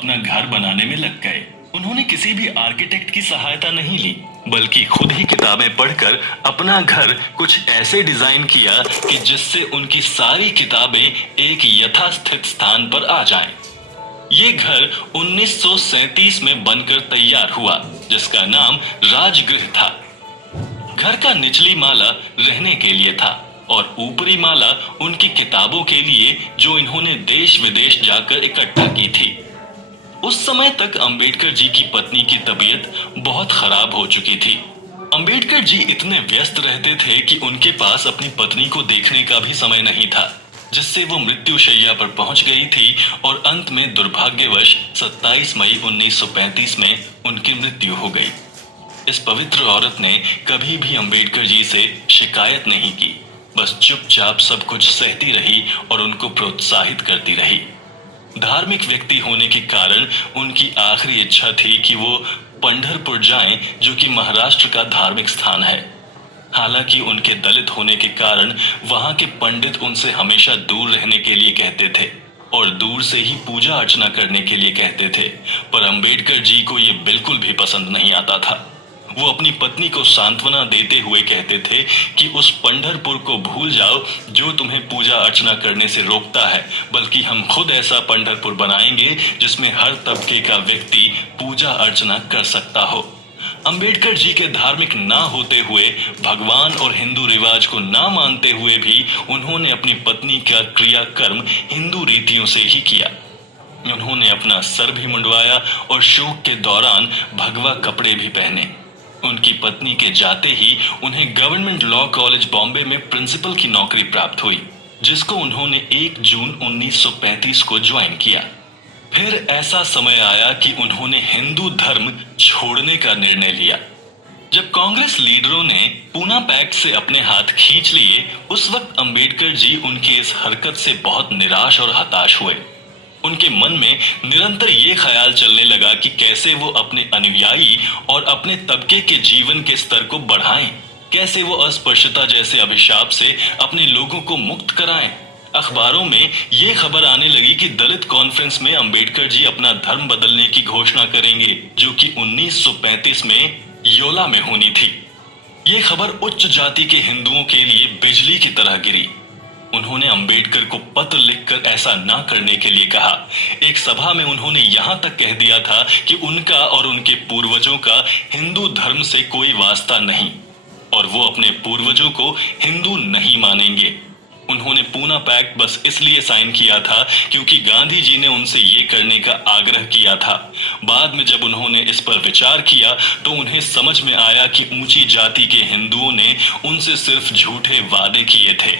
अपना घर बनाने में लग गए। उन्होंने किसी भी आर्किटेक्ट की सहायता नहीं ली, बल्कि खुद ही किताबें पढ़कर अपना घर कुछ ऐसे डिजाइन किया कि जिससे उनकी सारी किताबें एक यथास्थित स्थान पर आ जाएं। ये घर 1937 में बनकर तैयार हुआ, जिसका नाम राजगृह था। घर का निचली माला रहने के लिए था और ऊपरी माला उनकी किताबों के लिए, जो इन्होंने देश विदेश जाकर इकट्ठा की थी। उस समय तक अंबेडकर जी की पत्नी की तबीयत बहुत खराब हो चुकी थी। अंबेडकर जी इतने व्यस्त रहते थे कि उनके पास अपनी पत्नी को देखने का भी समय नहीं था, जिससे वो मृत्युशैया पर पहुंच गई थी और अंत में दुर्भाग्यवश 27 मई 1935 में उनकी मृत्यु हो गई। इस पवित्र औरत ने कभी भी अंबेडकर जी से शिकायत नहीं की, बस चुपचाप सब कुछ सहती रही और उनको प्रोत्साहित करती रही। धार्मिक व्यक्ति होने के कारण उनकी आखिरी इच्छा थी कि वो पंढरपुर जाएं, जो कि महाराष्ट्र का धार्मिक स्थान है। हालांकि उनके दलित होने के कारण वहां के पंडित उनसे हमेशा दूर रहने के लिए कहते थे और दूर से ही पूजा अर्चना करने के लिए कहते थे, पर अंबेडकर जी को ये बिल्कुल भी पसंद नहीं आता था। वो अपनी पत्नी को सांत्वना देते हुए कहते थे कि उस पंढरपुर को भूल जाओ जो तुम्हें पूजा अर्चना करने से रोकता है, बल्कि हम खुद ऐसा पंढरपुर बनाएंगे जिसमें हर तबके का व्यक्ति पूजा अर्चना कर सकता हो। अंबेडकर जी के धार्मिक ना होते हुए, भगवान और हिंदू रिवाज को ना मानते हुए भी उन्होंने अपनी पत्नी का क्रियाकर्म हिंदू रीतियों से ही किया। उन्होंने अपना सर भी मुंडवाया और शोक के दौरान भगवा कपड़े भी पहने। उनकी पत्नी के जाते ही उन्हें गवर्नमेंट लॉ कॉलेज बॉम्बे में प्रिंसिपल की नौकरी प्राप्त हुई, जिसको उन्होंने 1 जून 1935 को ज्वाइन किया। फिर ऐसा समय आया कि उन्होंने हिंदू धर्म छोड़ने का निर्णय लिया। जब कांग्रेस लीडरों ने पूना पैक्ट से अपने हाथ खींच लिए, उस वक्त अंबेडकर जी उनकी इस हरकत से बहुत निराश और हताश हुए। उनके मन में निरंतर ये ख्याल चलने लगा कि कैसे वो अपने अनुयायी और अपने तबके के जीवन के स्तर को बढ़ाएं, कैसे वो अस्पृश्यता जैसे अभिशाप से अपने लोगों को मुक्त कराएं। अखबारों में ये खबर आने लगी कि दलित कॉन्फ्रेंस में अंबेडकर जी अपना धर्म बदलने की घोषणा करेंगे, जो कि 1935 में योला में होनी थी। ये खबर उच्च जाति के हिंदुओं के लिए बिजली की तरह गिरी। उन्होंने अंबेडकर को पत्र लिखकर ऐसा ना करने के लिए कहा। एक सभा में उन्होंने यहाँ तक कह दिया था कि उनका और उनके पूर्वजों का हिंदू धर्म से कोई वास्ता नहीं और वो अपने पूर्वजों को हिंदू नहीं मानेंगे। उन्होंने पूना पैक्ट बस इसलिए साइन किया था क्योंकि गांधी जी ने उनसे ये करने का आग्रह किया था। बाद में जब उन्होंने इस पर विचार किया तो उन्हें समझ में आया कि ऊंची जाति के हिंदुओं ने उनसे सिर्फ झूठे वादे किए थे।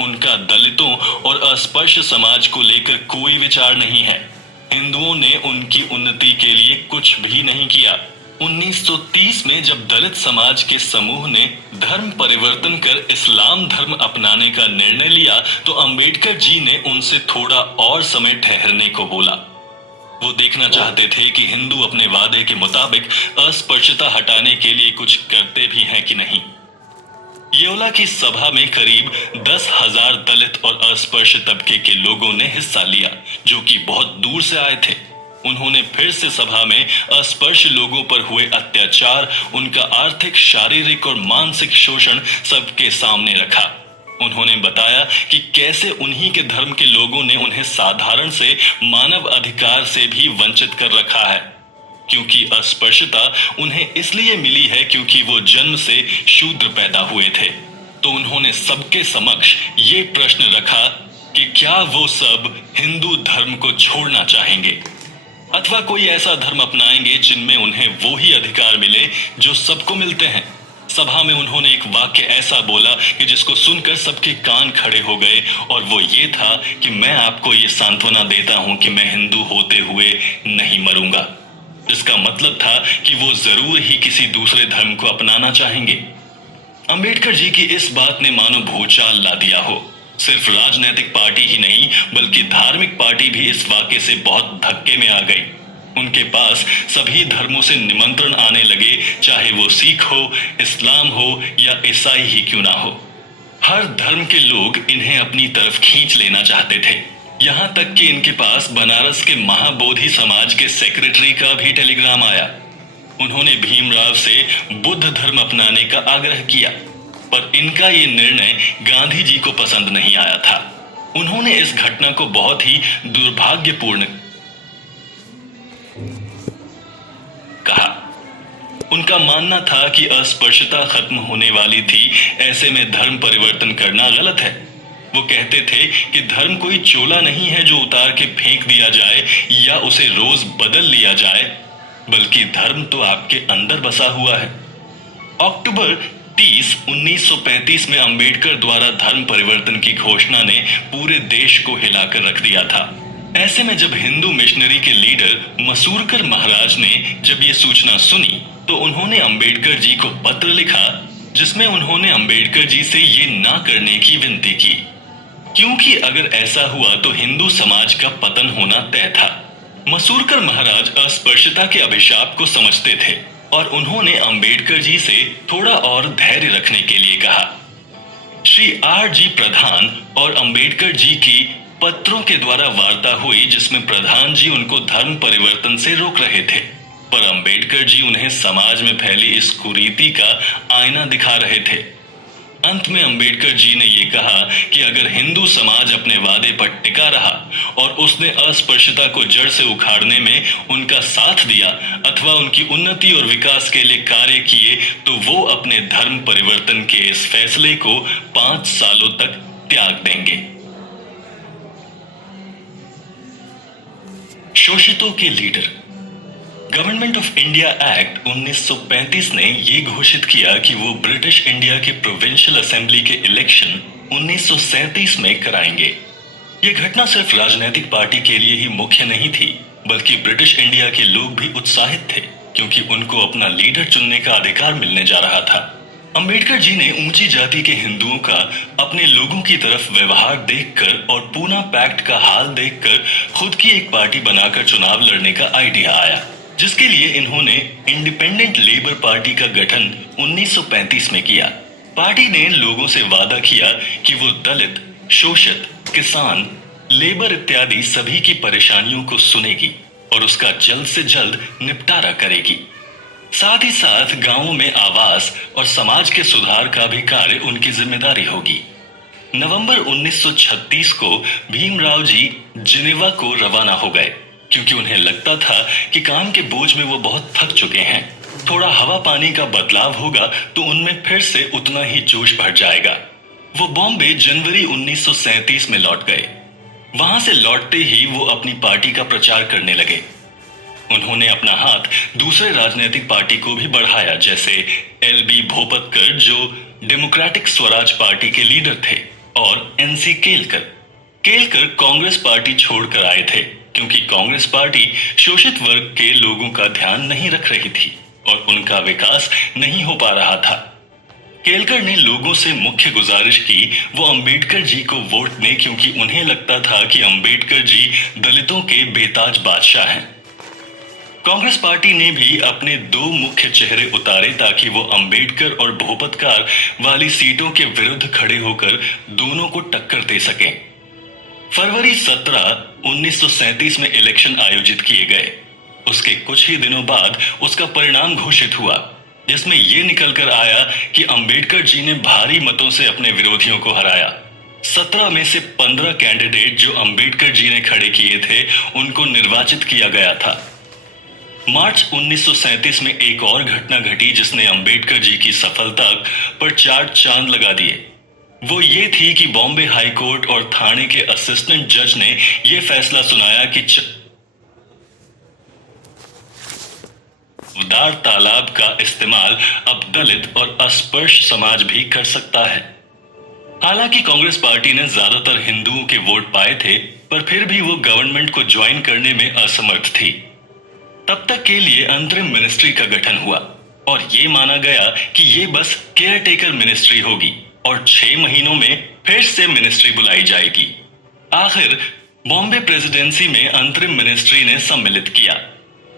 उनका दलितों और अस्पृश्य समाज को लेकर कोई विचार नहीं है। हिंदुओं ने उनकी उन्नति के लिए कुछ भी नहीं किया। 1930 में जब दलित समाज के समूह ने धर्म परिवर्तन कर इस्लाम धर्म अपनाने का निर्णय लिया तो अंबेडकर जी ने उनसे थोड़ा और समय ठहरने को बोला। वो देखना चाहते थे कि हिंदू अपने वादे के मुताबिक अस्पृश्यता हटाने के लिए कुछ करते भी हैं कि नहीं। योला की सभा में करीब 10,000 दलित और अस्पृश्य तबके के लोगों ने हिस्सा लिया, जो कि बहुत दूर से आए थे। उन्होंने फिर से सभा में अस्पृश्य लोगों पर हुए अत्याचार, उनका आर्थिक, शारीरिक और मानसिक शोषण सबके सामने रखा। उन्होंने बताया कि कैसे उन्हीं के धर्म के लोगों ने उन्हें साधारण से मानव अधिकार से भी वंचित कर रखा है, क्योंकि अस्पृश्यता उन्हें इसलिए मिली है क्योंकि वो जन्म से शूद्र पैदा हुए थे। तो उन्होंने सबके समक्ष ये प्रश्न रखा कि क्या वो सब हिंदू धर्म को छोड़ना चाहेंगे अथवा कोई ऐसा धर्म अपनाएंगे जिनमें उन्हें वो ही अधिकार मिले जो सबको मिलते हैं। सभा में उन्होंने एक वाक्य ऐसा बोला कि जिसको सुनकर सबके कान खड़े हो गए, और वो ये था कि मैं आपको ये सांत्वना देता हूं कि मैं हिंदू होते हुए नहीं मरूंगा। इसका मतलब था कि वो जरूर ही किसी दूसरे धर्म को अपनाना चाहेंगे। अंबेडकर जी की इस बात ने मानो भूचाल ला दिया हो। सिर्फ राजनीतिक पार्टी ही नहीं बल्कि धार्मिक पार्टी भी इस वाक़े से बहुत धक्के में आ गई। उनके पास सभी धर्मों से निमंत्रण आने लगे, चाहे वो सिख हो, इस्लाम हो या ईसाई ही क्यों ना हो। हर धर्म के लोग इन्हें अपनी तरफ खींच लेना चाहते थे। यहाँ तक कि इनके पास बनारस के महाबोधि समाज के सेक्रेटरी का भी टेलीग्राम आया। उन्होंने भीमराव से बुद्ध धर्म अपनाने का आग्रह किया, पर इनका ये निर्णय गांधी जी को पसंद नहीं आया था। उन्होंने इस घटना को बहुत ही दुर्भाग्यपूर्ण कहा। उनका मानना था कि अस्पृश्यता खत्म होने वाली थी, ऐसे में धर्म परिवर्तन करना गलत है। वो कहते थे कि धर्म कोई चोला नहीं है जो उतार के फेंक दिया जाए या उसे रोज बदल लिया जाए, बल्कि धर्म तो आपके अंदर बसा हुआ है। अक्टूबर 30, 1935 में अंबेडकर द्वारा धर्म परिवर्तन की घोषणा ने पूरे देश को हिलाकर रख दिया था। ऐसे में जब हिंदू मिशनरी के लीडर मसूरकर महाराज ने जब ये सूचना सुनी तो उन्होंने अंबेडकर जी को पत्र लिखा, जिसमें उन्होंने अंबेडकर जी से ये ना करने की विनती की, क्योंकि अगर ऐसा हुआ तो हिंदू समाज का पतन होना तय था। मसूरकर महाराज अस्पृश्यता के अभिशाप को समझते थे और उन्होंने अंबेडकर जी से थोड़ा और धैर्य रखने के लिए कहा। श्री R.G. प्रधान और अंबेडकर जी की पत्रों के द्वारा वार्ता हुई, जिसमें प्रधान जी उनको धर्म परिवर्तन से रोक रहे थे, पर अंबेडकर जी उन्हें समाज में फैली इस कुरीति का आईना दिखा रहे थे। अंत में अंबेडकर जी ने यह कहा कि अगर हिंदू समाज अपने वादे पर टिका रहा और उसने अस्पृश्यता को जड़ से उखाड़ने में उनका साथ दिया अथवा उनकी उन्नति और विकास के लिए कार्य किए, तो वो अपने धर्म परिवर्तन के इस फैसले को 5 सालों तक त्याग देंगे। शोषितों के leader. Government of India act 1935 ने ये घोषित किया कि वो ब्रिटिश इंडिया के प्रोविंशियल असेंबली के इलेक्शन 1937 में कराएंगे। ये घटना सिर्फ राजनीतिक पार्टी के लिए ही मुख्य नहीं थी, बल्कि ब्रिटिश इंडिया के लोग भी उत्साहित थे, क्योंकि उनको अपना लीडर चुनने का अधिकार मिलने जा रहा था। अंबेडकर जी ने ऊंची जाति के हिंदुओं का अपने लोगों की तरफ व्यवहार देखकर और पूना पैक्ट का हाल देखकर खुद की एक पार्टी बनाकर चुनाव लड़ने का आइडिया आया, जिसके लिए इन्होंने इंडिपेंडेंट लेबर पार्टी का गठन 1935 में किया। पार्टी ने लोगों से वादा किया कि वो दलित, शोषित, किसान, लेबर इत्यादि सभी की परेशानियों को सुनेगी और उसका जल्द से जल्द निपटारा करेगी। साथ ही साथ गांवों में आवास और समाज के सुधार का भी कार्य उनकी जिम्मेदारी होगी। नवंबर 1936 को भीमराव जी जिनेवा को रवाना हो गए, क्योंकि उन्हें लगता था कि काम के बोझ में वो बहुत थक चुके हैं। थोड़ा हवा पानी का बदलाव होगा तो उनमें फिर से उतना ही जोश भर जाएगा। वो बॉम्बे जनवरी 1937 में लौट गए। वहां से लौटते ही वो अपनी पार्टी का प्रचार करने लगे। उन्होंने अपना हाथ दूसरे राजनीतिक पार्टी को भी बढ़ाया, जैसे LB भोपतकर जो डेमोक्रेटिक स्वराज पार्टी के लीडर थे, और NC केलकर कांग्रेस पार्टी छोड़कर आए थे, क्योंकि कांग्रेस पार्टी शोषित वर्ग के लोगों का ध्यान नहीं रख रही थी और उनका विकास नहीं हो पा रहा था। केलकर ने लोगों से मुख्य गुजारिश की वो अंबेडकर जी को वोट दें, क्योंकि उन्हें लगता था कि अंबेडकर जी दलितों के बेताज बादशाह हैं। कांग्रेस पार्टी ने भी अपने 2 मुख्य चेहरे उतारे ताकि वो अंबेडकर और भोपतकार वाली सीटों के विरुद्ध खड़े होकर दोनों को टक्कर दे सकें। फरवरी 17, 1937 में इलेक्शन आयोजित किए गए। उसके कुछ ही दिनों बाद उसका परिणाम घोषित हुआ, जिसमें यह निकलकर आया कि अंबेडकर जी ने भारी मतों से अपने विरोधियों को हराया। 17 में से 15 कैंडिडेट जो अंबेडकर जी ने खड़े किए थे उनको निर्वाचित किया गया था। मार्च 1937 में एक और घटना घटी जिसने अंबेडकर जी की सफलता पर 4 चांद लगा दिए। वो ये थी कि बॉम्बे हाई कोर्ट और थाने के असिस्टेंट जज ने यह फैसला सुनाया कि चवदार तालाब का इस्तेमाल अब दलित और अस्पृश्य समाज भी कर सकता है। हालांकि कांग्रेस पार्टी ने ज्यादातर हिंदुओं के वोट पाए थे, पर फिर भी वो गवर्नमेंट को ज्वाइन करने में असमर्थ थी। तब तक के लिए अंतरिम मिनिस्ट्री का गठन हुआ और ये माना गया कि ये बस केयर टेकर मिनिस्ट्री होगी और 6 महीनों में फिर से मिनिस्ट्री बुलाई जाएगी। आखिर बॉम्बे प्रेसिडेंसी में अंतरिम मिनिस्ट्री ने सम्मिलित किया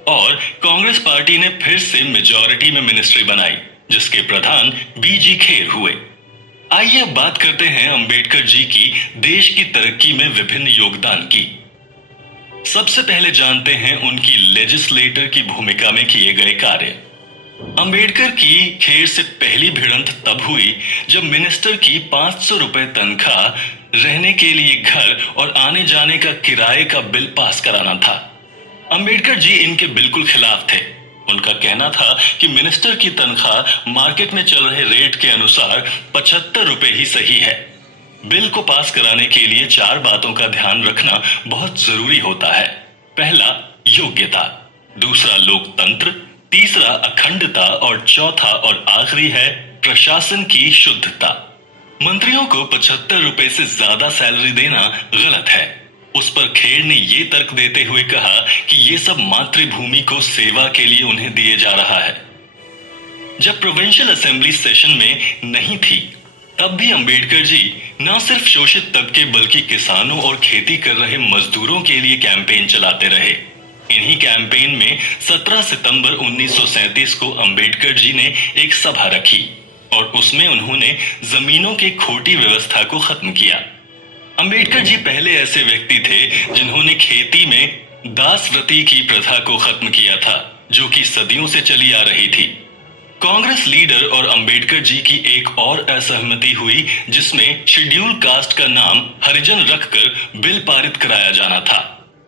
और कांग्रेस पार्टी ने फिर से मेजॉरिटी में मिनिस्ट्री बनाई, जिसके प्रधान BG खेर हुए। आइए अब बात करते हैं अंबेडकर जी की देश की तरक्की में विभिन्न योगदान की। सबसे पहले जानते हैं उनकी लेजिस्लेटर की भूमिका में किए गए कार्य। अंबेडकर की खेर से पहली भिड़ंत तब हुई जब मिनिस्टर की 500 रुपए तनख्वाह, रहने के लिए घर और आने जाने का किराए का बिल पास कराना था। अंबेडकर जी इनके बिल्कुल खिलाफ थे। उनका कहना था कि मिनिस्टर की तनख्वाह मार्केट में चल रहे रेट के अनुसार 75 रुपए ही सही है। बिल को पास कराने के लिए 4 बातों का ध्यान रखना बहुत जरूरी होता है। पहला, योग्यता। दूसरा, लोकतंत्र। तीसरा, अखंडता। और चौथा और आखिरी है प्रशासन की शुद्धता। मंत्रियों को 75 रुपए से ज्यादा सैलरी देना गलत है। उस पर खेर ने ये तर्क देते हुए कहा कि ये सब मातृभूमि को सेवा के लिए उन्हें दिए जा रहा है। जब प्रोविंशियल असेंबली सेशन में नहीं थी, तब भी अंबेडकर जी न सिर्फ शोषित तबके बल्कि किसानों और खेती कर रहे मजदूरों के लिए कैंपेन चलाते रहे। इन्हीं कैंपेन में 17 सितंबर 1937 को अंबेडकर जी ने एक सभा रखी और उसमें उन्होंने जमीनों की खोटी व्यवस्था को खत्म किया। अंबेडकर जी पहले ऐसे व्यक्ति थे जिन्होंने खेती में दासवृत्ति की प्रथा को खत्म किया था, जो कि सदियों से चली आ रही थी। कांग्रेस लीडर और अंबेडकर जी की एक और असहमति हुई, जिसमें शेड्यूल कास्ट का नाम हरिजन रखकर बिल पारित कराया जाना था।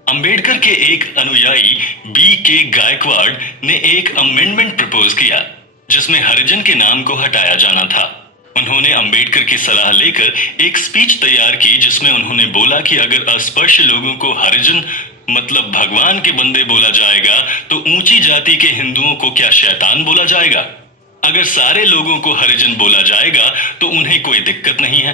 अंबेडकर के एक अनुयायी B.K. गायकवाड़ ने एक अमेंडमेंट प्रपोज किया जिसमें हरिजन के नाम को हटाया जाना था। उन्होंने अंबेडकर की सलाह लेकर एक स्पीच तैयार की जिसमें उन्होंने बोला कि अगर अस्पृश्य लोगों को हरिजन मतलब भगवान के बंदे बोला जाएगा तो ऊंची जाति के हिंदुओं को क्या शैतान बोला जाएगा? अगर सारे लोगों को हरिजन बोला जाएगा तो उन्हें कोई दिक्कत नहीं है।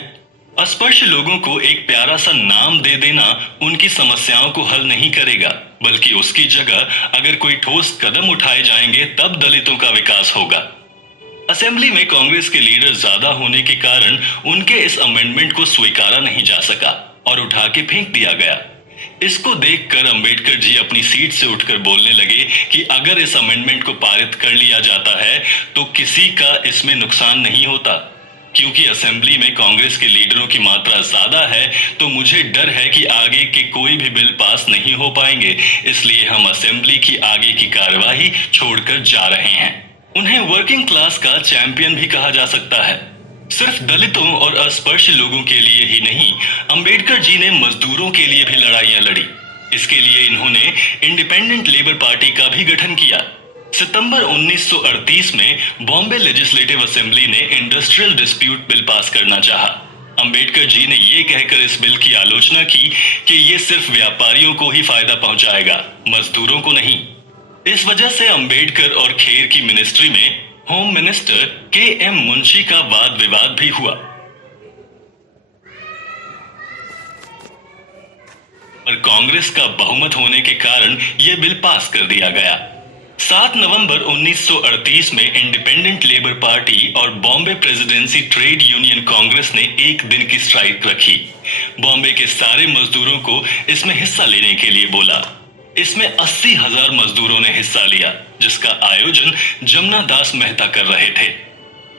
अस्पृश्य लोगों को एक प्यारा सा नाम दे देना उनकी समस्याओं को हल नहीं करेगा, बल्कि उसकी जगह अगर कोई ठोस कदम उठाए जाएंगे तब दलितों का विकास होगा। असेंबली में कांग्रेस के लीडर ज्यादा होने के कारण उनके इस अमेंडमेंट को स्वीकारा नहीं जा सका और उठा के फेंक दिया गया। इसको देखकर अंबेडकर जी अपनी सीट से उठकर बोलने लगे कि अगर इस अमेंडमेंट को पारित कर लिया जाता है तो किसी का इसमें नुकसान नहीं होता। क्योंकि असेंबली में कांग्रेस के लीडरों की मात्रा ज्यादा है तो मुझे डर है कि आगे के कोई भी बिल पास नहीं हो पाएंगे, इसलिए हम असेंबली की आगे की कार्यवाही छोड़कर जा रहे हैं। उन्हें वर्किंग क्लास का चैंपियन भी कहा जा सकता है। सिर्फ दलितों और अस्पृश्य लोगों के लिए ही नहीं, अंबेडकर जी ने मजदूरों के लिए भी लड़ाइयां लड़ी। इसके लिए इन्होंने इंडिपेंडेंट लेबर पार्टी का भी गठन किया। सितंबर 1938 में बॉम्बे लेजिस्लेटिव असेंबली ने इंडस्ट्रियल डिस्प्यूट बिल पास करना चाहा। अंबेडकर जी ने यह कहकर इस बिल की आलोचना की कि यह सिर्फ व्यापारियों को ही फायदा पहुंचाएगा, मजदूरों को नहीं। इस वजह से अंबेडकर और खेर की मिनिस्ट्री में होम मिनिस्टर K.M. मुंशी का वाद विवाद भी हुआ और कांग्रेस का बहुमत होने के कारण यह बिल पास कर दिया गया। 7 नवंबर 1938 में इंडिपेंडेंट लेबर पार्टी और Bombay presidency trade union Congress ने एक दिन की स्ट्राइक रखी। बॉम्बे के सारे मजदूरों को इसमें हिस्सा लेने के लिए बोला। इसमें 80,000 मजदूरों ने हिस्सा लिया, जिसका आयोजन जमुना दास मेहता कर रहे थे।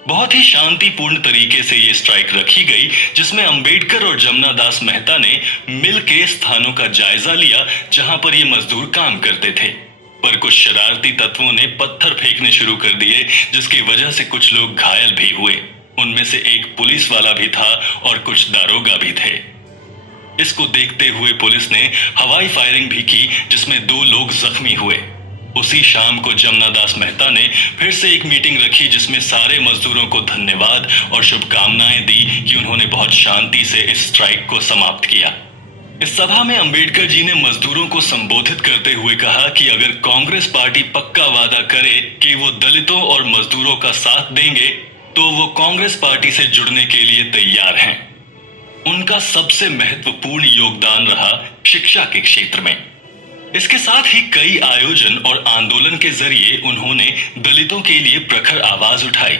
बहुत ही शांतिपूर्ण तरीके से ये स्ट्राइक रखी गई, जिसमें अंबेडकर और जमुना दास मेहता ने मिल के स्थानों का जायजा लिया जहां पर ये मजदूर काम करते थे। पर कुछ शरारती तत्वों ने पत्थर फेंकने शुरू कर दिए, जिसकी वजह से कुछ लोग घायल भी हुए। उनमें से एक पुलिस वाला भी था और कुछ दारोगा भी थे। इसको देखते हुए पुलिस ने हवाई फायरिंग भी की, जिसमें 2 लोग जख्मी हुए। उसी शाम को जमुना दास मेहता ने फिर से एक मीटिंग रखी, जिसमें सारे मजदूरों को धन्यवाद और शुभकामनाएं दी कि उन्होंने बहुत शांति से इस स्ट्राइक को समाप्त किया। इस सभा में अंबेडकर जी ने मजदूरों को संबोधित करते हुए कहा कि अगर कांग्रेस पार्टी पक्का वादा करे कि वो दलितों और मजदूरों का साथ देंगे तो वो कांग्रेस पार्टी से जुड़ने के लिए तैयार हैं। उनका सबसे महत्वपूर्ण योगदान रहा शिक्षा के क्षेत्र में। इसके साथ ही कई आयोजन और आंदोलन के जरिए उन्होंने दलितों के लिए प्रखर आवाज उठाई।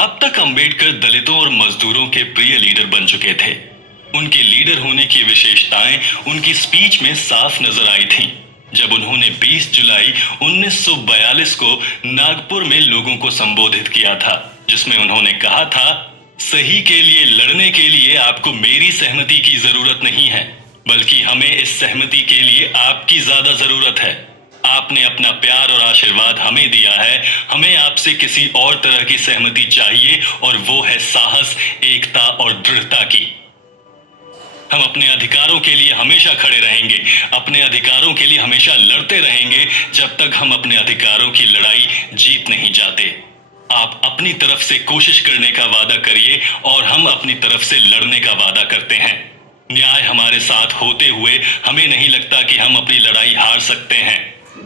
अब तक अंबेडकर दलितों और मजदूरों के प्रिय लीडर बन चुके थे। उनके लीडर होने की विशेषताएं उनकी स्पीच में साफ नजर आई थीं, जब उन्होंने 20 जुलाई 1942 को नागपुर में लोगों को संबोधित किया था, जिसमें उन्होंने कहा था, सही के लिए लड़ने के लिए आपको मेरी सहमति की जरूरत नहीं है, बल्कि हमें इस सहमति के लिए आपकी ज्यादा जरूरत है। आपने अपना प्यार और आशीर्वाद हमें दिया है, हमें आपसे किसी और तरह की सहमति चाहिए, और वो है साहस, एकता और दृढ़ता की। हम अपने अधिकारों के लिए हमेशा खड़े रहेंगे, अपने अधिकारों के लिए हमेशा लड़ते रहेंगे, जब तक हम अपने अधिकारों की लड़ाई जीत नहीं जाते। आप अपनी तरफ से कोशिश करने का वादा करिए और हम अपनी तरफ से लड़ने का वादा करते हैं। न्याय हमारे साथ होते हुए हमें नहीं लगता कि हम अपनी लड़ाई हार सकते हैं।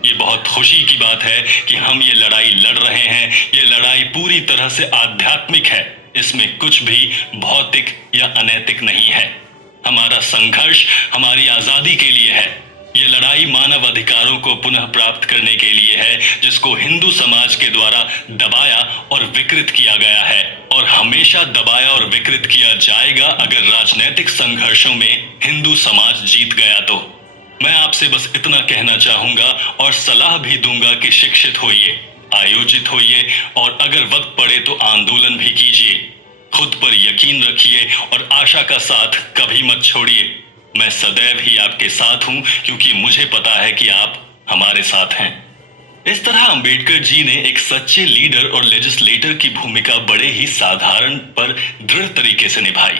ये बहुत खुशी की बात है कि हम ये लड़ाई लड़ रहे हैं। ये लड़ाई पूरी तरह से आध्यात्मिक है, इसमें कुछ भी भौतिक या अनैतिक नहीं है। हमारा संघर्ष हमारी आजादी के लिए है। ये लड़ाई मानव अधिकारों को पुनः प्राप्त करने के लिए है, जिसको हिंदू समाज के द्वारा दबाया और विकृत किया गया है, और हमेशा दबाया और विकृत किया जाएगा अगर राजनीतिक संघर्षों में हिंदू समाज जीत गया तो। मैं आपसे बस इतना कहना चाहूंगा और सलाह भी दूंगा कि शिक्षित होइए, आयोजित होइए, और अगर वक्त पड़े तो आंदोलन भी कीजिए। खुद पर यकीन रखिए और आशा का साथ कभी मत छोड़िए। मैं सदैव ही आपके साथ हूं, क्योंकि मुझे पता है कि आप हमारे साथ हैं। इस तरह अंबेडकर जी ने एक सच्चे लीडर और लेजिस्लेटर की भूमिका बड़े ही साधारण पर दृढ़ तरीके से निभाई।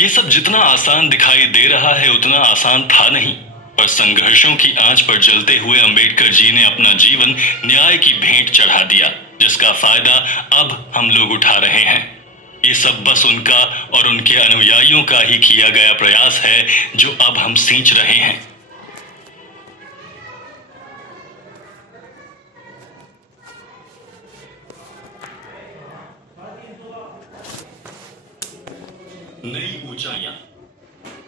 ये सब जितना आसान दिखाई दे रहा है उतना आसान था नहीं, पर संघर्षों की आंच पर जलते हुए अंबेडकर जी ने अपना जीवन न्याय की भेंट चढ़ा दिया, जिसका फायदा अब हम लोग उठा रहे हैं। ये सब बस उनका और उनके अनुयायियों का ही किया गया प्रयास है, जो अब हम सींच रहे हैं। नई ऊंचाइयां।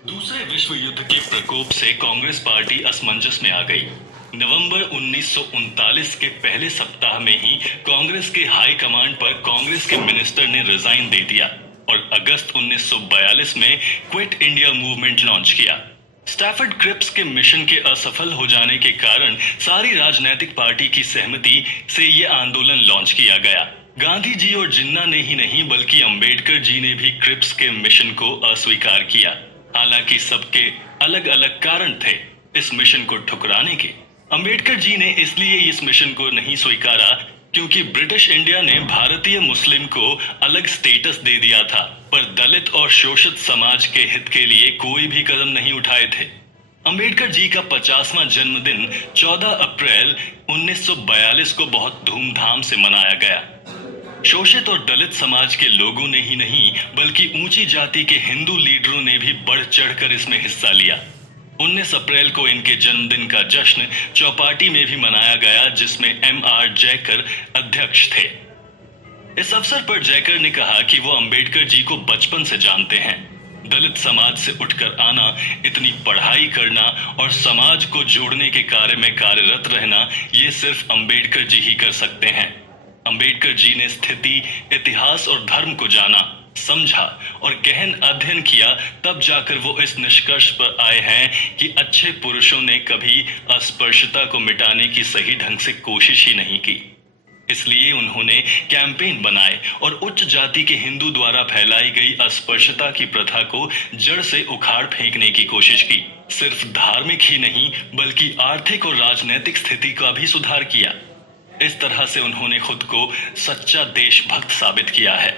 दूसरे विश्व युद्ध के प्रकोप से कांग्रेस पार्टी असमंजस में आ गई। नवंबर 1939 के पहले सप्ताह में ही कांग्रेस के हाई कमांड पर कांग्रेस के मिनिस्टर ने रिजाइन दे दिया और अगस्त 1942 में क्विट इंडिया मूवमेंट लॉन्च किया। स्टैफर्ड क्रिप्स के मिशन के असफल हो जाने के कारण सारी राजनीतिक पार्टी की सहमति से ये आंदोलन लॉन्च किया गया। गांधी जी और जिन्ना ने ही नहीं बल्कि अंबेडकर जी ने भी क्रिप्स के मिशन को अस्वीकार किया। हालांकि सबके अलग अलग कारण थे इस मिशन को ठुकराने के। अंबेडकर जी ने इसलिए इस मिशन को नहीं स्वीकारा क्योंकि ब्रिटिश इंडिया ने भारतीय मुस्लिम को अलग स्टेटस दे दिया था, पर दलित और शोषित समाज के हित के लिए कोई भी कदम नहीं उठाए थे। अंबेडकर जी का 50वां जन्मदिन 14 अप्रैल 1942 को बहुत धूमधाम से मनाया गया। शोषित और दलित समाज के लोगों ने ही नहीं बल्कि ऊंची जाति के हिंदू लीडरों ने भी बढ़ चढ़कर इसमें हिस्सा लिया। 19 अप्रैल को इनके जन्मदिन का जश्न चौपाटी में भी मनाया गया, जिसमें M.R. जयकर अध्यक्ष थे। इस अवसर पर जयकर ने कहा कि वो अंबेडकर जी को बचपन से जानते हैं। दलित समाज से उठकर आना, इतनी पढ़ाई करना और समाज को जोड़ने के कार्य में कार्यरत रहना, ये सिर्फ अंबेडकर जी ही कर सकते हैं। अंबेडकर जी ने स्थिति, इतिहास और धर्म को जाना, समझा और गहन अध्ययन किया, तब जाकर वो इस निष्कर्ष पर आए हैं कि अच्छे पुरुषों ने कभी अस्पृश्यता को मिटाने की सही ढंग से कोशिश ही नहीं की। इसलिए उन्होंने कैंपेन बनाए और उच्च जाति के हिंदू द्वारा फैलाई गई अस्पृश्यता की प्रथा को जड़ से उखाड़ फेंकने की कोशिश की। सिर्फ धार्मिक ही नहीं बल्कि आर्थिक और राजनीतिक स्थिति का भी सुधार किया। इस तरह से उन्होंने खुद को सच्चा देशभक्त साबित किया है।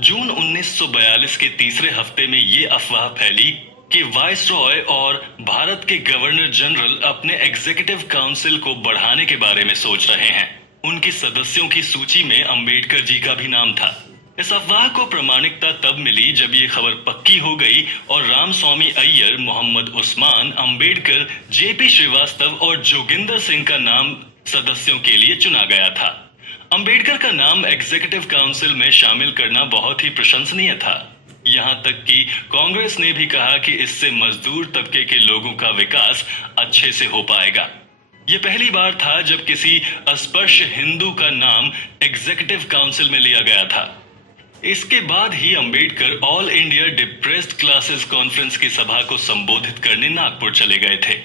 जून 1942 के तीसरे हफ्ते में ये अफवाह फैली कि वायसरॉय और भारत के गवर्नर जनरल अपने एग्जीक्यूटिव काउंसिल को बढ़ाने के बारे में सोच रहे हैं। उनकी सदस्यों की सूची में अंबेडकर जी का भी नाम था। इस अफवाह को प्रामाणिकता तब मिली जब ये खबर पक्की हो गई और रामस्वामी अय्यर, मोहम्मद उस्मान, अंबेडकर, जेपी श्रीवास्तव और जोगिंदर सिंह का नाम सदस्यों के लिए चुना गया था। अंबेडकर का नाम एग्जीक्यूटिव काउंसिल में शामिल करना बहुत ही प्रशंसनीय था। यहां तक कि कांग्रेस ने भी कहा कि इससे मजदूर तबके के लोगों का विकास अच्छे से हो पाएगा। यह पहली बार था जब किसी अस्पृश्य हिंदू का नाम एग्जीक्यूटिव काउंसिल में लिया गया था। इसके बाद ही Ambedkar all India depressed classes conference की सभा को संबोधित करने नागपुर चले गए थे।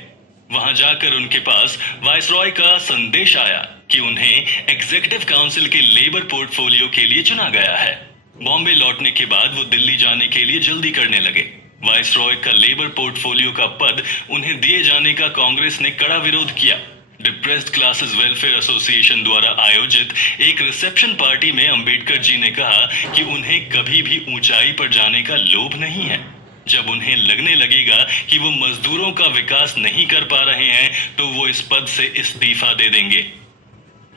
वहां जाकर उनके पास वायसरॉय का संदेश आया कि उन्हें एग्जीक्यूटिव काउंसिल के लेबर पोर्टफोलियो के लिए चुना गया है। बॉम्बे लौटने के बाद वो दिल्ली जाने के लिए जल्दी करने लगे। वाइसरॉय का लेबर पोर्टफोलियो का पद उन्हें दिए जाने का कांग्रेस ने कड़ा विरोध किया। डिप्रेस्ड क्लासेस वेलफेयर एसोसिएशन द्वारा आयोजित एक रिसेप्शन पार्टी में अंबेडकर जी ने कहा कि उन्हें कभी भी ऊंचाई पर जाने का लोभ नहीं है। जब उन्हें लगने लगेगा कि वो मजदूरों का विकास नहीं कर पा रहे हैं तो वो इस पद से इस्तीफा दे देंगे।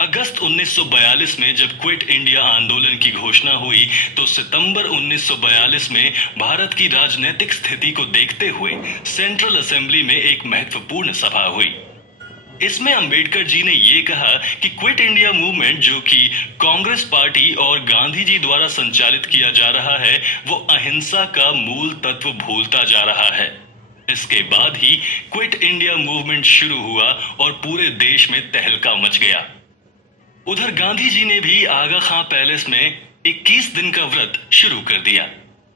अगस्त 1942 में जब क्विट इंडिया आंदोलन की घोषणा हुई तो सितंबर 1942 में भारत की राजनीतिक स्थिति को देखते हुए सेंट्रल असेंबली में एक महत्वपूर्ण सभा हुई। इसमें अंबेडकर जी ने ये कहा कि क्विट इंडिया मूवमेंट, जो कि कांग्रेस पार्टी और गांधी जी द्वारा संचालित किया जा रहा है, वो अहिंसा का मूल तत्व भूलता जा रहा है। इसके बाद ही क्विट इंडिया मूवमेंट शुरू हुआ और पूरे देश में तहलका मच गया। उधर गांधी जी ने भी आगा खां पैलेस में 21 दिन का व्रत शुरू कर दिया।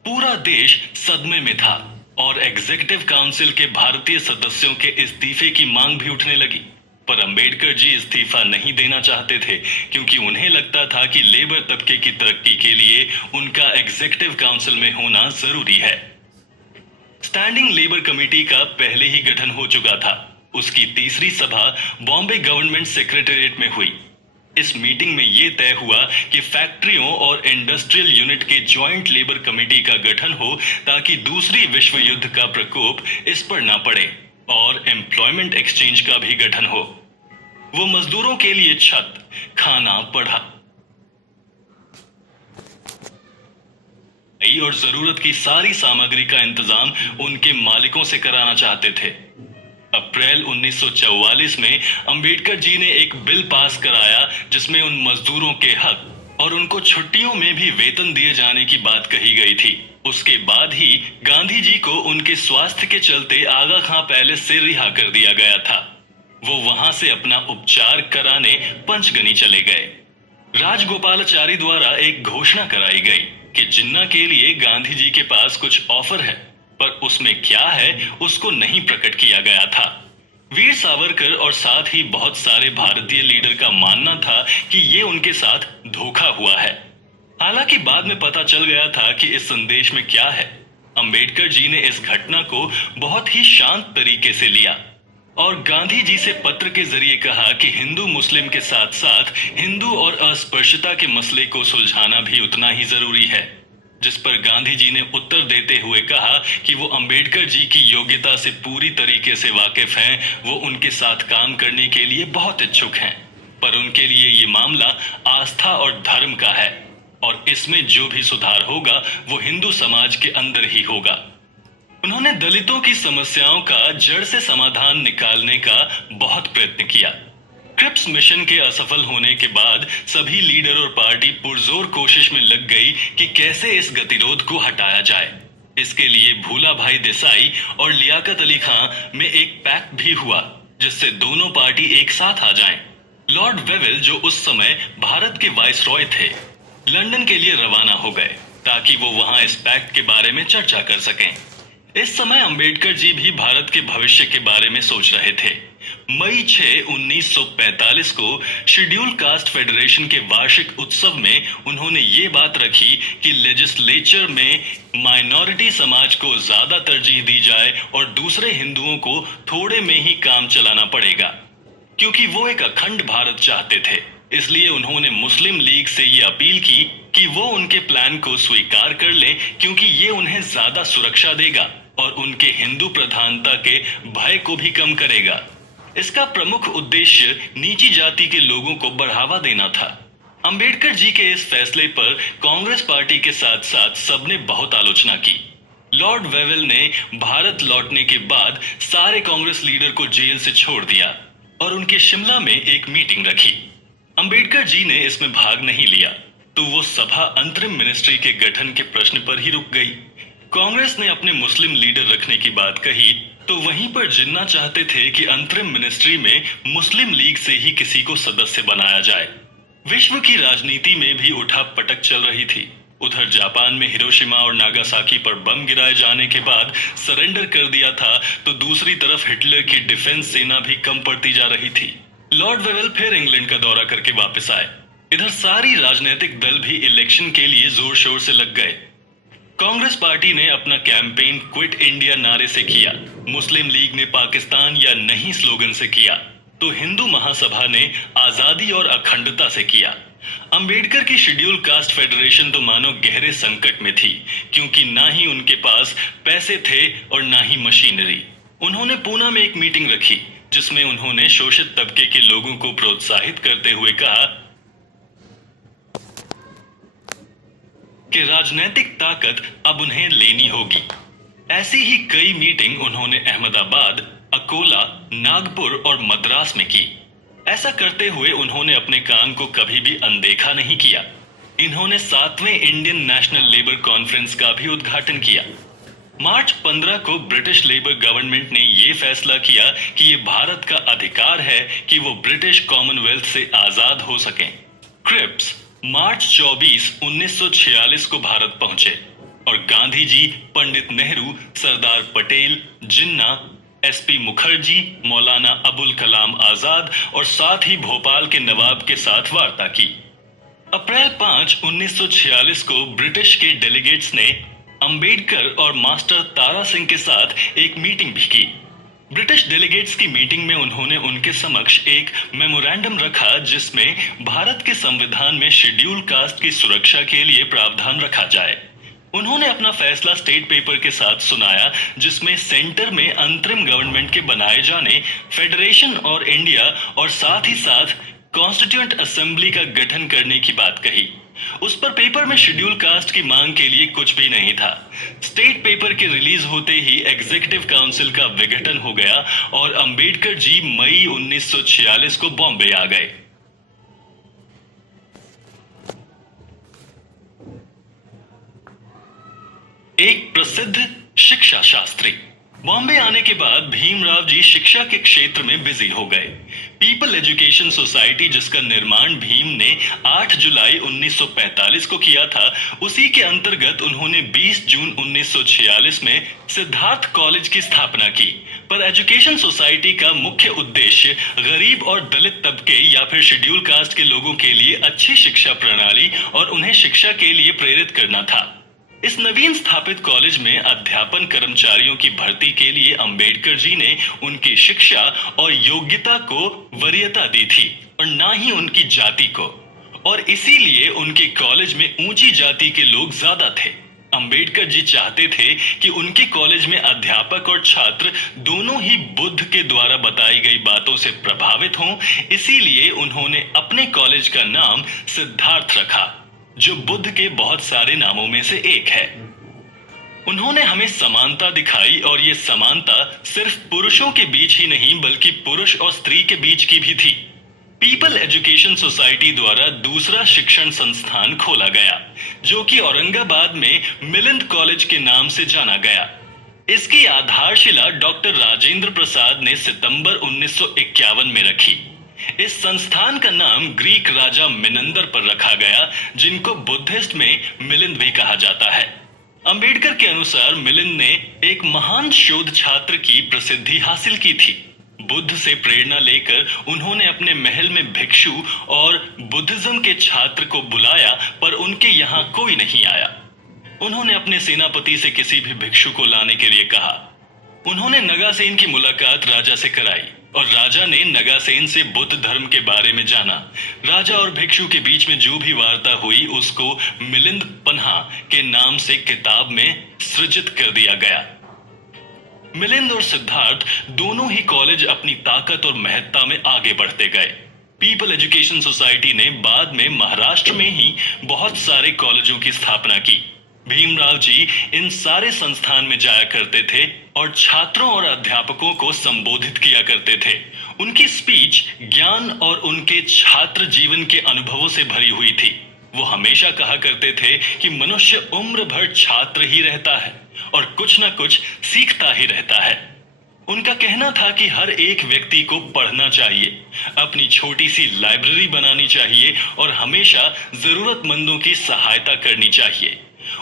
पूरा देश सदमे में था और एग्जीक्यूटिव काउंसिल के भारतीय सदस्यों के इस्तीफे की मांग भी उठने लगी। पर अंबेडकर जी इस्तीफा नहीं देना चाहते थे क्योंकि उन्हें लगता था कि लेबर तबके की तरक्की के लिए उनका एग्जीक्यूटिव काउंसिल में होना जरूरी है। स्टैंडिंग लेबर कमेटी का पहले ही गठन हो चुका था। उसकी तीसरी सभा बॉम्बे गवर्नमेंट सेक्रेटेरिएट में हुई। इस मीटिंग में यह तय हुआ कि फैक्ट्रियों और इंडस्ट्रियल यूनिट के ज्वाइंट लेबर कमेटी का गठन हो ताकि दूसरी विश्व युद्ध का प्रकोप इस पर ना पड़े, और एम्प्लॉयमेंट एक्सचेंज का भी गठन हो। वो मजदूरों के लिए छत, खाना, पढ़ाई और जरूरत की सारी सामग्री का इंतजाम उनके मालिकों से कराना चाहते थे। अप्रैल 1944 में अंबेडकर जी ने एक बिल पास कराया जिसमें उन मजदूरों के हक और उनको छुट्टियों में भी वेतन दिए जाने की बात कही गई थी। उसके बाद ही गांधी जी को उनके स्वास्थ्य के चलते आगा खां पैलेस से रिहा कर दिया गया था। वो वहां से अपना उपचार कराने पंचगनी चले गए। राजगोपालाचारी द्वारा एक घोषणा कराई गई कि जिन्ना के लिए गांधी जी के पास कुछ ऑफर है, पर उसमें क्या है उसको नहीं प्रकट किया गया था। वीर सावरकर और साथ ही बहुत सारे भारतीय लीडर का मानना था कि ये उनके साथ धोखा हुआ है। हालांकि बाद में पता चल गया था कि इस संदेश में क्या है। अंबेडकर जी ने इस घटना को बहुत ही शांत तरीके से लिया और गांधी जी से पत्र के जरिए कहा कि हिंदू मुस्लिम के साथ साथ हिंदू और अस्पृश्यता के मसले को सुलझाना भी उतना ही जरूरी है। जिस पर गांधी जी ने उत्तर देते हुए कहा कि वो अंबेडकर जी की योग्यता से पूरी तरीके से वाकिफ हैं, वो उनके साथ काम करने के लिए बहुत इच्छुक हैं, पर उनके लिए ये मामला आस्था और धर्म का है और इसमें जो भी सुधार होगा वो हिंदू समाज के अंदर ही होगा। उन्होंने दलितों की समस्याओं का जड़ से समाधान निकालने का बहुत प्रयत्न किया। क्रिप्स मिशन के असफल होने के बाद सभी लीडर और पार्टी पुरजोर कोशिश में लग गई कि कैसे इस गतिरोध को हटाया जाए। इसके लिए भूला भाई देसाई और लियाकत अली खां में एक पैक्ट भी हुआ जिससे दोनों पार्टी एक साथ आ जाएं। लॉर्ड वेवेल, जो उस समय भारत के वाइसरॉय थे, लंदन के लिए रवाना हो गए ताकि वो वहां इस पैक्ट के बारे में चर्चा कर सकें। इस समय अंबेडकर जी भी भारत के भविष्य के बारे में सोच रहे थे। मई 6, 1945 को शेड्यूल कास्ट फेडरेशन के वार्षिक उत्सव में उन्होंने ये बात रखी कि लेजिस्लेचर में माइनॉरिटी समाज को ज्यादा तरजीह दी जाए और दूसरे हिंदुओं को थोड़े में ही काम चलाना पड़ेगा, क्योंकि वो एक अखंड भारत चाहते थे। इसलिए उन्होंने मुस्लिम लीग से ये अपील की कि वो उनके प्लान को स्वीकार कर लें, क्योंकि ये उन्हें ज्यादा सुरक्षा देगा और उनके हिंदू प्रधानता के भय को भी कम करेगा। इसका प्रमुख उद्देश्य नीची जाति के लोगों को बढ़ावा देना था। अंबेडकर जी के इस फैसले पर कांग्रेस पार्टी के साथ साथ सबने बहुत आलोचना की। लॉर्ड वेवेल ने भारत लौटने के बाद सारे कांग्रेस लीडर को जेल से छोड़ दिया और उनके शिमला में एक मीटिंग रखी। अंबेडकर जी ने इसमें भाग नहीं लिया तो वो सभा अंतरिम मिनिस्ट्री के गठन के प्रश्न पर ही रुक गई। कांग्रेस ने अपने मुस्लिम लीडर रखने की बात कही तो वहीं पर जिन्ना चाहते थे कि अंतरिम मिनिस्ट्री में मुस्लिम लीग से ही किसी को सदस्य बनाया जाए। विश्व की राजनीति में भी उठा पटक चल रही थी। उधर जापान में हिरोशिमा और नागासाकी पर बम गिराए जाने के बाद सरेंडर कर दिया था, तो दूसरी तरफ हिटलर की डिफेंस सेना भी कम पड़ती जा रही थी। लॉर्ड वेवेल फिर इंग्लैंड का दौरा करके वापस आए। इधर सारी राजनीतिक दल भी इलेक्शन के लिए जोर शोर से लग गए। कांग्रेस पार्टी ने अपना कैंपेन क्विट इंडिया नारे से किया, मुस्लिम लीग ने पाकिस्तान या नहीं स्लोगन से किया, तो हिंदू महासभा ने आजादी और अखंडता से किया। अंबेडकर की शेड्यूल कास्ट फेडरेशन तो मानो गहरे संकट में थी, क्योंकि ना ही उनके पास पैसे थे और ना ही मशीनरी। उन्होंने पूना में एक मीटिंग रखी, जिसमें उन्होंने शोषित तबके के लोगों को प्रोत्साहित करते हुए कहा कि राजनीतिक ताकत अब उन्हें लेनी होगी। ऐसी ही कई मीटिंग उन्होंने अहमदाबाद, अकोला, नागपुर और मद्रास में की। ऐसा करते हुए उन्होंने अपने काम को कभी भी अनदेखा नहीं किया। इन्होंने 7वें इंडियन नेशनल लेबर कॉन्फ्रेंस का भी उद्घाटन किया। मार्च 15 को ब्रिटिश लेबर गवर्नमेंट ने यह फैसला किया कि ये भारत का अधिकार है कि वो ब्रिटिश कॉमनवेल्थ से आजाद हो सकें। क्रिप्स मार्च 24, 1946 को भारत पहुंचे और गांधी जी, पंडित नेहरू, सरदार पटेल, जिन्ना, एसपी मुखर्जी, मौलाना अबुल कलाम आजाद और साथ ही भोपाल के नवाब के साथ वार्ता की। अप्रैल 5, 1946 को ब्रिटिश के डेलीगेट्स ने अंबेडकर और मास्टर तारा सिंह के साथ एक मीटिंग भी की। ब्रिटिश डेलीगेट्स की मीटिंग में उन्होंने उनके समक्ष एक मेमोरेंडम रखा, जिसमें भारत के संविधान में शेड्यूल कास्ट की सुरक्षा के लिए प्रावधान रखा जाए। उन्होंने अपना फैसला स्टेट पेपर के साथ सुनाया, जिसमें सेंटर में अंतरिम गवर्नमेंट के बनाए जाने, फेडरेशन और इंडिया और साथ ही साथ कॉन्स्टिट्यूएंट असेंबली का गठन करने की बात कही। उस पर पेपर में शेड्यूल कास्ट की मांग के लिए कुछ भी नहीं था। स्टेट पेपर के रिलीज होते ही एग्जीक्यूटिव काउंसिल का विघटन हो गया और अंबेडकर जी मई 1946 को बॉम्बे आ गए। एक प्रसिद्ध शिक्षा शास्त्री। बॉम्बे आने के बाद भीमराव जी शिक्षा के क्षेत्र में बिजी हो गए। पीपल एजुकेशन सोसाइटी, जिसका निर्माण भीम ने 8 जुलाई 1945 को किया था, उसी के अंतर्गत उन्होंने 20 जून 1946 में सिद्धार्थ कॉलेज की स्थापना की। पर एजुकेशन सोसाइटी का मुख्य उद्देश्य गरीब और दलित तबके या फिर शेड्यूल कास्ट के लोगों के लिए अच्छी शिक्षा प्रणाली और उन्हें शिक्षा के लिए प्रेरित करना था। इस नवीन स्थापित कॉलेज में अध्यापन कर्मचारियों की भर्ती के लिए अंबेडकर जी ने उनकी शिक्षा और योग्यता को वरीयता दी थी और ना ही उनकी जाति को, और इसीलिए उनके कॉलेज में ऊंची जाति के लोग ज्यादा थे। अंबेडकर जी चाहते थे कि उनके कॉलेज में अध्यापक और छात्र दोनों ही बुद्ध के द्वारा बताई गई बातों से प्रभावित हों, इसीलिए उन्होंने अपने कॉलेज का नाम सिद्धार्थ रखा, जो बुद्ध के बहुत सारे नामों में से एक है। उन्होंने हमें समानता दिखाई, और ये समानता सिर्फ पुरुषों के बीच ही नहीं बल्कि पुरुष और स्त्री के बीच की भी थी। पीपल एजुकेशन सोसाइटी द्वारा दूसरा शिक्षण संस्थान खोला गया, जो कि औरंगाबाद में मिलिंद कॉलेज के नाम से जाना गया। इसकी आधारशिला डॉक्टर राजेंद्र प्रसाद ने सितंबर 1951 में रखी। इस संस्थान का नाम ग्रीक राजा मिनंदर पर रखा गया, जिनको बुद्धिस्ट में मिलिंद भी कहा जाता है। अंबेडकर के अनुसार मिलिंद ने एक महान शोध छात्र की प्रसिद्धि हासिल की थी। बुद्ध से प्रेरणा लेकर उन्होंने अपने महल में भिक्षु और बुद्धिज्म के छात्र को बुलाया, पर उनके यहाँ कोई नहीं आया। उन्होंने अपने सेनापति से किसी भी भिक्षु को लाने के लिए कहा। उन्होंने नगासेन की मुलाकात राजा से कराई और राजा ने नगासेन से बुद्ध धर्म के बारे में जाना। राजा और भिक्षु के बीच में जो भी वार्ता हुई उसको मिलिंद पन्हा के नाम से किताब में सृजित कर दिया गया। मिलिंद और सिद्धार्थ दोनों ही कॉलेज अपनी ताकत और महत्ता में आगे बढ़ते गए। पीपल एजुकेशन सोसाइटी ने बाद में महाराष्ट्र में ही बहुत सारे कॉलेजों की स्थापना की। भीमराव जी इन सारे संस्थान में जाया करते थे और छात्रों और अध्यापकों को संबोधित किया करते थे। उनकी स्पीच ज्ञान और उनके छात्र जीवन के अनुभवों से भरी हुई थी। वो हमेशा कहा करते थे कि मनुष्य उम्र भर छात्र ही रहता है और कुछ न कुछ सीखता ही रहता है। उनका कहना था कि हर एक व्यक्ति को पढ़ना चाहिए, अपनी छोटी सी लाइब्रेरी बनानी चाहिए और हमेशा जरूरतमंदों की सहायता करनी चाहिए।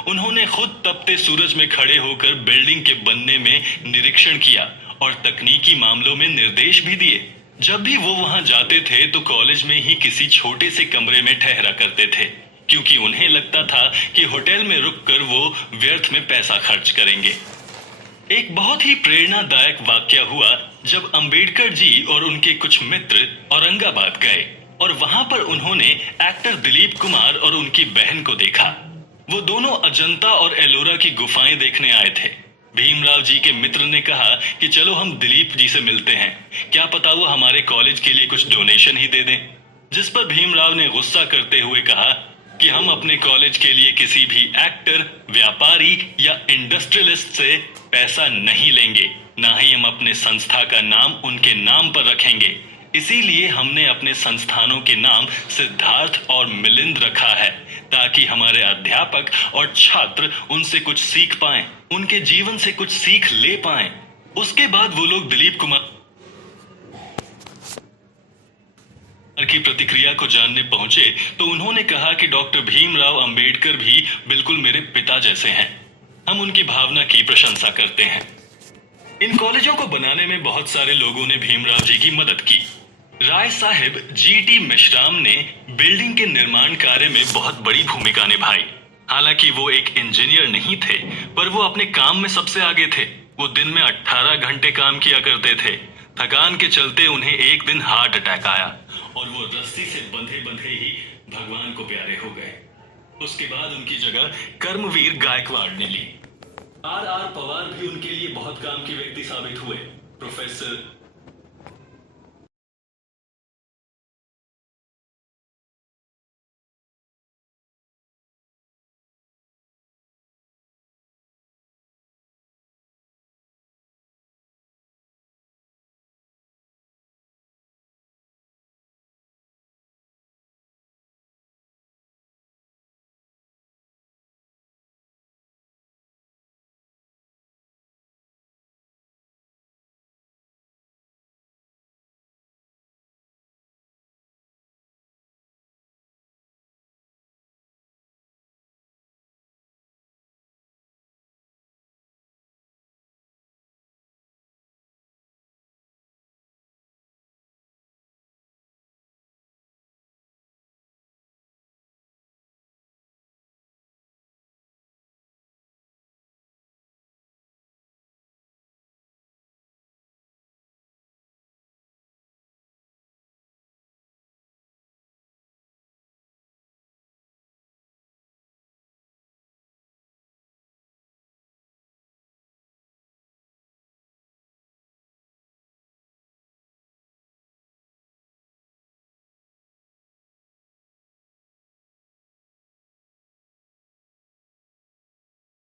उन्होंने खुद तपते सूरज में खड़े होकर बिल्डिंग के बनने में निरीक्षण किया और तकनीकी मामलों में निर्देश भी दिए। जब भी वो वहां जाते थे तो कॉलेज में ही किसी छोटे से कमरे में ठहरा करते थे, क्योंकि उन्हें लगता था कि होटल में रुककर वो व्यर्थ में पैसा खर्च करेंगे। एक बहुत ही प्रेरणादायक वाकया हुआ जब अंबेडकर जी और उनके कुछ मित्र औरंगाबाद गए और वहां पर उन्होंने एक्टर दिलीप कुमार और उनकी बहन को देखा। वो दोनों अजंता और एलोरा की गुफाएं देखने आए थे। भीमराव जी के मित्र ने कहा कि चलो हम दिलीप जी से मिलते हैं, क्या पता वो हमारे कॉलेज के लिए कुछ डोनेशन ही दे दें। जिस पर भीमराव ने गुस्सा करते हुए कहा कि हम अपने कॉलेज के लिए किसी भी एक्टर, व्यापारी या इंडस्ट्रियलिस्ट से पैसा नहीं लेंगे, ना ही हम अपने संस्था का नाम उनके नाम पर रखेंगे। इसीलिए हमने अपने संस्थानों के नाम सिद्धार्थ और मिलिंद रखा है, ताकि हमारे अध्यापक और छात्र उनसे कुछ सीख पाएं, उनके जीवन से कुछ सीख ले पाएं। उसके बाद वो लोग दिलीप कुमार की प्रतिक्रिया को जानने पहुंचे तो उन्होंने कहा कि डॉक्टर भीमराव अंबेडकर भी बिल्कुल मेरे पिता जैसे हैं। हम उनकी भावना की प्रशंसा करते हैं। इन कॉलेजों को बनाने में बहुत सारे लोगों ने भीमराव जी की मदद की। राय साहिब जीटी मेश्राम ने बिल्डिंग के निर्माण कार्य में बहुत बड़ी भूमिका निभाई। हालांकि वो एक इंजीनियर नहीं थे, पर वो अपने काम में सबसे आगे थे। वो दिन में 18 घंटे काम किया करते थे। थकान के चलते उन्हें एक दिन हार्ट अटैक आया और वो रस्सी से बंधे बंधे ही भगवान को प्यारे हो गए। उसके बाद उनकी जगह कर्मवीर गायकवाड़ ने ली। आर पवार भी उनके लिए बहुत काम के व्यक्ति साबित हुए। प्रोफेसर